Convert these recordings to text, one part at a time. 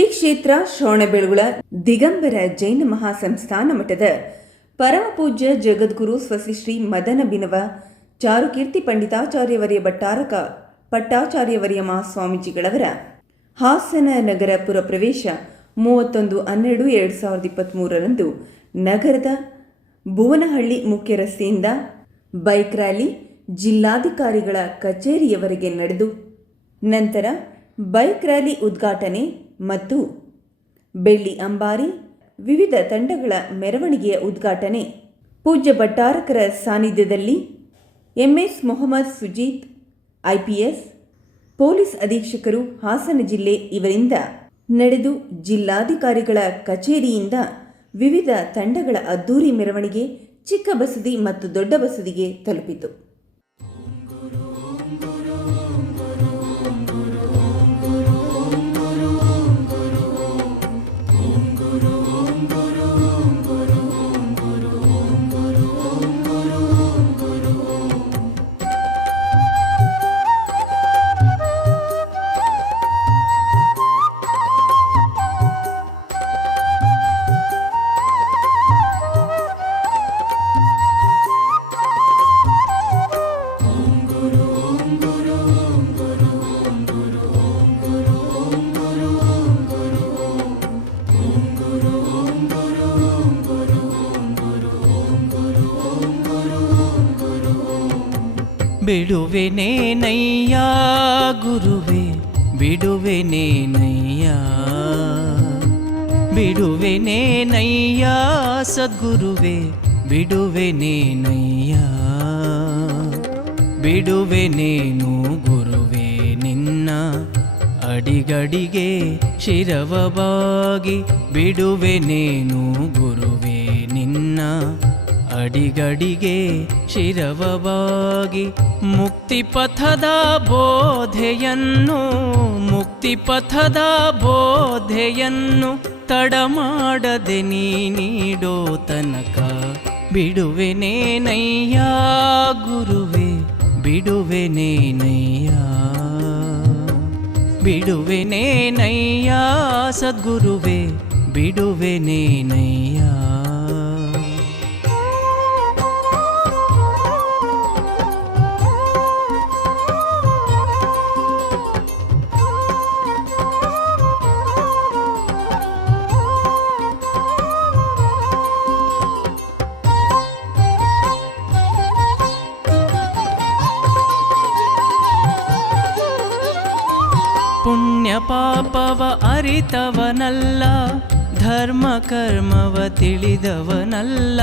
ಶ್ರೀ ಕ್ಷೇತ್ರ ಶ್ರವಣಬೆಳಗೊಳ ದಿಗಂಬರ ಜೈನ ಮಹಾಸಂಸ್ಥಾನ ಮಠದ ಪರಮಪೂಜ್ಯ ಜಗದ್ಗುರು ಸ್ವಸ್ತಿ ಮದನ ಬಿನವ ಚಾರುಕೀರ್ತಿ ಪಂಡಿತಾಚಾರ್ಯವರ್ಯ ಭಟ್ಟಾರಕ ಪಟ್ಟಾಚಾರ್ಯವರ್ಯ ಮಹಾಸ್ವಾಮೀಜಿಗಳವರ ಹಾಸನ ನಗರ ಪುರ ಪ್ರವೇಶ 31/12/2023 ನಗರದ ಭುವನಹಳ್ಳಿ ಮುಖ್ಯ ರಸ್ತೆಯಿಂದ ಬೈಕ್ ರ್ಯಾಲಿ ಜಿಲ್ಲಾಧಿಕಾರಿಗಳ ಕಚೇರಿಯವರೆಗೆ ನಡೆದು ನಂತರ ಬೈಕ್ ರ್ಯಾಲಿ ಉದ್ಘಾಟನೆ ಮತ್ತು ಬೆಳ್ಳಿ ಅಂಬಾರಿ ವಿವಿಧ ತಂಡಗಳ ಮೆರವಣಿಗೆಯ ಉದ್ಘಾಟನೆ ಪೂಜ್ಯ ಭಟ್ಟಾರಕರ ಸಾನ್ನಿಧ್ಯದಲ್ಲಿ MS Mohammed Sujeeth IPS police ಅಧೀಕ್ಷಕರು ಹಾಸನ ಜಿಲ್ಲೆ ಇವರಿಂದ ನಡೆದು ಜಿಲ್ಲಾಧಿಕಾರಿಗಳ ಕಚೇರಿಯಿಂದ ವಿವಿಧ ತಂಡಗಳ ಅದ್ದೂರಿ ಮೆರವಣಿಗೆ ಚಿಕ್ಕ ಬಸದಿ ಮತ್ತು ದೊಡ್ಡ ಬಸದಿಗೆ ತಲುಪಿತು. ಬಿಡುವೆನೇನಯ್ಯ ಗುರುವೆ ಬಿಡುವೆನೇನಯ್ಯ ಬಿಡುವೆನೇನಯ್ಯ ಸದ್ಗುರುವೆ ಬಿಡುವೆನೇನಯ್ಯ ಬಿಡುವೆನೇನು ಗುರುವೆ ನಿನ್ನ ಅಡಿಗಡಿಗೆ ಶಿರವವಾಗಿ ಬಿಡುವೆನೇನು ಗುರುವೆ ನಿನ್ನ ಅಡಿಗಡಿಗೆ ಶಿರವವಾಗಿ ಮುಕ್ತಿಪಥದ ಬೋಧೆಯನ್ನು ತಡಮಾಡದೆ ನೀಡೋ ತನಕ ಬಿಡುವೆನೇನಯ್ಯ ಗುರುವೆ ಬಿಡುವೆನೇನಯ್ಯ ಬಿಡುವೆನೇನಯ್ಯ ಸದ್ಗುರುವೆ ಬಿಡುವೆನೇನಯ್ಯ. ಪುಣ್ಯ ಪಾಪವ ಅರಿತವನಲ್ಲ, ಧರ್ಮ ಕರ್ಮವ ತಿಳಿದವನಲ್ಲ.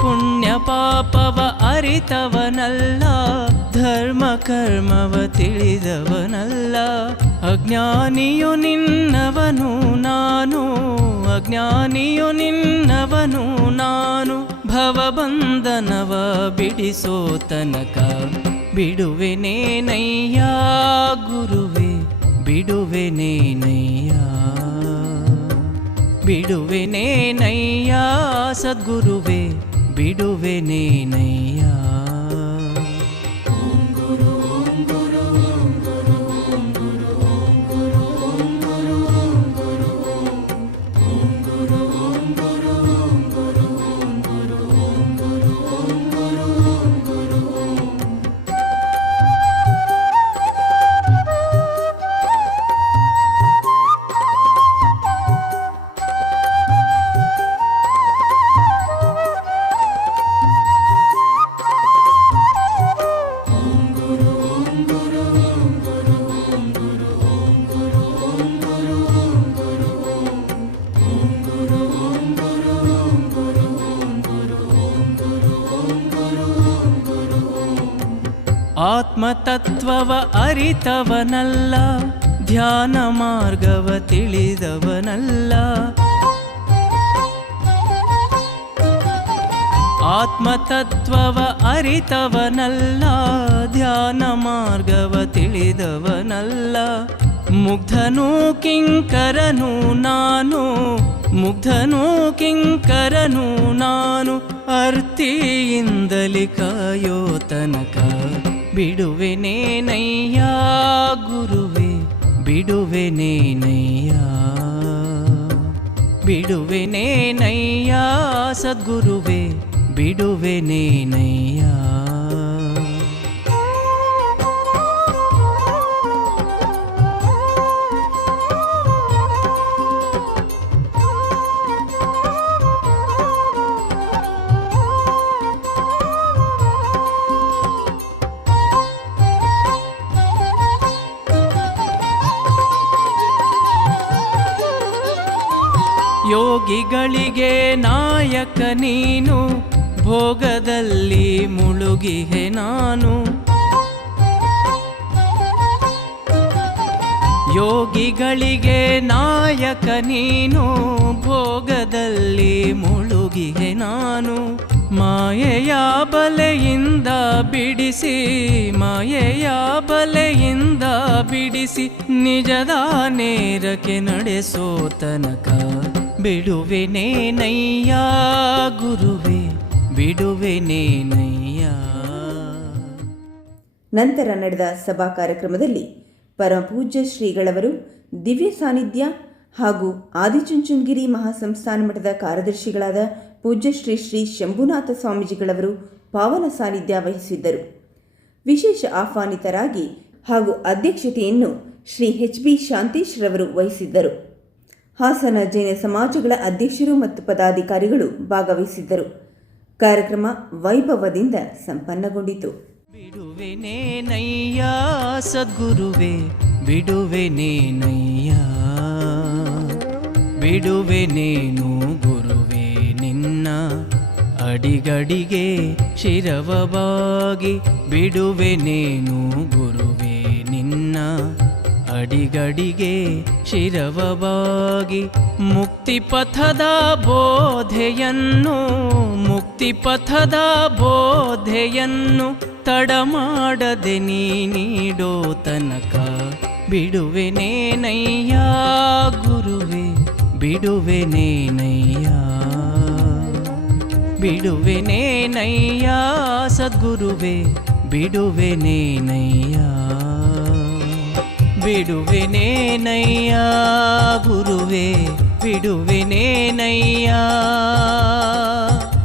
ಪುಣ್ಯ ಪಾಪವ ಅರಿತವನಲ್ಲ, ಧರ್ಮ ಕರ್ಮವ ತಿಳಿದವನಲ್ಲ. ಅಜ್ಞಾನಿಯು ನಿನ್ನವನು ನಾನು, ಅಜ್ಞಾನಿಯು ನಿನ್ನವನು ನಾನು. ಭವಬಂಧನವ ಬಿಡಿಸೋ ತನಕ ಬಿಡುವೆನೇನಯ್ಯ ಗುರುವೆ ಬಿಡುವೆನೇನಯ್ಯ ಬಿಡುವೆನೇನಯ್ಯ ಸದ್ಗುರುವೆ ಬಿಡುವೆನೇನಯ್ಯ. ಆತ್ಮತತ್ವವ ಅರಿತವನಲ್ಲ, ಧ್ಯಾನ ಮಾರ್ಗವ ತಿಳಿದವನಲ್ಲ. ಆತ್ಮತತ್ವವ ಅರಿತವನಲ್ಲ, ಧ್ಯಾನ ಮಾರ್ಗವ ತಿಳಿದವನಲ್ಲ. ಮುಗ್ಧನೂ ಕಿಂಕರನು ನಾನು, ಮುಗ್ಧನೂ ಕಿಂಕರನು ನಾನು. ಅರ್ತಿಯಿಂದಲಿ ಕಾಯೋ ತನಕ ಬಿಡುವೆನೇನಯ್ಯ ಗುರುವೆ ಬಿಡುವೆನೇನಯ್ಯ ಬಿಡುವೆನೇನಯ್ಯ ಸದ್ಗುರುವೆ ಬಿಡುವೆನೇನಯ್ಯ ಯೋಗಿಗಳಿಗೆ ನಾಯಕ ನೀನು ಭೋಗದಲ್ಲಿ ಮುಳುಗಿಹೆ ನಾನು ಯೋಗಿಗಳಿಗೆ ನಾಯಕ ನೀನು ಭೋಗದಲ್ಲಿ ಮುಳುಗಿಹೆ ನಾನು ಮಾಯೆಯ ಬಲೆಯಿಂದ ಬಿಡಿಸಿ ಮಾಯೆಯ ಬಲೆಯಿಂದ ಬಿಡಿಸಿ ನಿಜದ ನೇರಕ್ಕೆ ನಡೆಸೋ ತನಕ ಬಿಡುವೆನೇನಯ್ಯ ಗುರುವೆ ಬಿಡುವೆನೇನಯ್ಯ. ನಂತರ ನಡೆದ ಸಭಾ ಕಾರ್ಯಕ್ರಮದಲ್ಲಿ ಪರಮಪೂಜ್ಯ ಶ್ರೀಗಳವರು ದಿವ್ಯ ಸಾನ್ನಿಧ್ಯ ಹಾಗೂ ಆದಿಚುಂಚನಗಿರಿ ಮಹಾಸಂಸ್ಥಾನ ಮಠದ ಕಾರ್ಯದರ್ಶಿಗಳಾದ ಪೂಜ್ಯ ಶ್ರೀ ಶ್ರೀ ಶಂಭುನಾಥ ಸ್ವಾಮೀಜಿಗಳವರು ಪಾವನ ಸಾನ್ನಿಧ್ಯ ವಹಿಸಿದ್ದರು. ವಿಶೇಷ ಆಹ್ವಾನಿತರಾಗಿ ಹಾಗೂ ಅಧ್ಯಕ್ಷತೆಯನ್ನು ಶ್ರೀ ಎಚ್ ಬಿ ಶಾಂತೇಶ್ರವರು ವಹಿಸಿದ್ದರು. ಹಾಸನ ಜೈನ ಸಮಾಜಗಳ ಅಧ್ಯಕ್ಷರು ಮತ್ತು ಪದಾಧಿಕಾರಿಗಳು ಭಾಗವಹಿಸಿದ್ದರು. ಕಾರ್ಯಕ್ರಮ ವೈಭವದಿಂದ ಸಂಪನ್ನಗೊಂಡಿತು. ಬಿಡುವೆನೇನಯ್ಯ ಸದ್ಗುರುವೆ ಬಿಡುವೆನೇನಯ್ಯ ಬಿಡುವೆನೇನು ಗುರುವೆ ನಿನ್ನ ಅಡಿಗಡಿಗೆ ಶಿರವವಾಗಿ ಬಿಡುವೆನೇನು ಗುರುವೆ ನಿನ್ನ ಅಡಿಗಡಿಗೆ ಶಿರವವಾಗಿ ಮುಕ್ತಿಪಥದ ಬೋಧೆಯನ್ನು ಮುಕ್ತಿಪಥದ ಬೋಧೆಯನ್ನು ತಡಮಾಡದೆ ನೀ ನೀಡೋ ತನಕ ಬಿಡುವೆನೇನಯ್ಯ ಗುರುವೆ ಬಿಡುವೆನೇನಯ್ಯ ಬಿಡುವೆನೇನಯ್ಯ ಸದ್ಗುರುವೆ ಬಿಡುವೆನೇನಯ್ಯ ಬಿಡುವೆನೇನಯ್ಯ ಗುರುವೆ ಬಿಡುವೆನೇನಯ್ಯ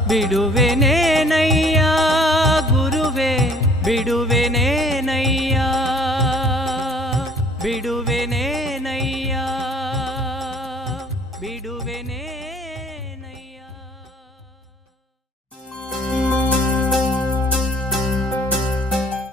ಬಿಡುವೆನೇನಯ್ಯ